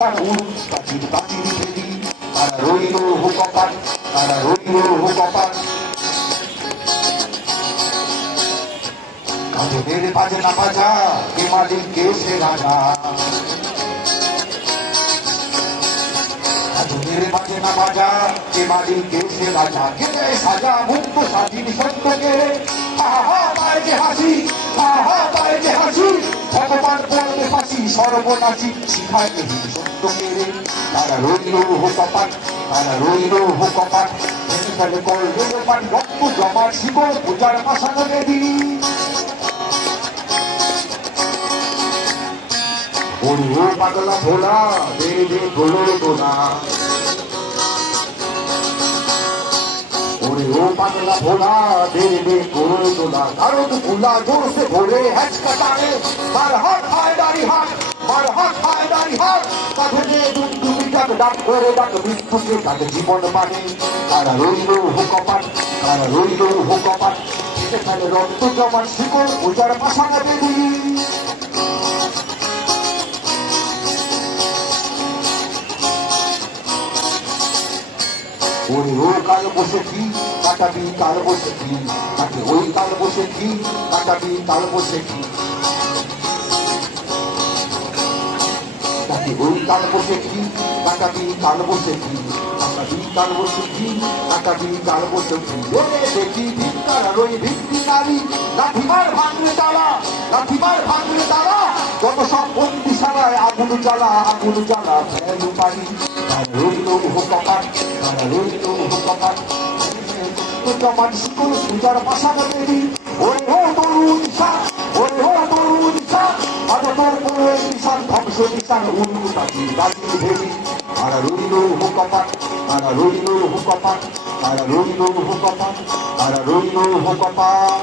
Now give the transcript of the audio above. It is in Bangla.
প্রাচীর প্রাচীর ভেদি তারা রইল হুকপাট, তারা রইল হুকপাট। কাজের বাজে না বাজা, কে মালিক কে সে রাজা। কাজের বাজে না বাজা, কে মালিক কে সে রাজা। কে দেয় সাজা মুক্ত স্বাধীন সত্যকে, আহা পায় যে হাসি, আহা পায় যে হাসি। ভগবান করবে ফাঁসি সর্বনাশী, শিখায় দেবী সত্যকে। তারা রইল হুকপাট, তারা রইল হুকপাট। ফেলে করবে পান রক্ত জমার শিকড় পূজার পাশানো দেবী। ওরে ও পাগলা ভোলা, দে দে গোলো দোলা। ওরে ও পাগলা ভোলা, দে দে গোলো দোলা। আরো তো ভোলা জোর সে ভোলে হ্যাচকা টানে, মার হাত হায় দাড়ি হাত, মার হাত হায় দাড়ি হাত। কাঁধে দুমদুমি ডাক ডাক করে ডাক মৃত্যুকে ডাক জীবন মানে। তারা রইল হুকপাট, তারা রইল হুকপাট। সেখানে রক্ত জমার শিকড় পূজার পাশানা দেবী। ওরে ও কাল বসে কি কাটাবি কাল বসে কি, তাকে ওই কাল বসে কি কাটাবি কাল বসে কি। তাকে ওই কাল বসে কি কাটাবি কাল বসে কি, কাটাবি কাল বসে কি কাটাবি কাল বসে কি। ওরে দেখি ভিক্ষার আর ওই ভিক্ষি নারী, লাঠিমার ভাঙলে তারা, লাঠিমার ভাঙলে তারা। যত সব বন্দি সারায় আগুন জ্বালা, আগুন জ্বালা ফেলু পানি। তারা রইল হুকপাট, তারা রইল হুকপাট। জমান শিকল পূজার পাশানো দেবী। ওরে হো তরু দিশা, ওরে হো তরু দিশা। আরো তোর পড়ে নিশান ধ্বংস নিশান উল্লু প্রাচীর প্রাচীর ভেদি। তারা রইল হুকপাট, তারা রইল হুকপাট, তারা রইল হুকপাট, তারা রইল হুকপাট।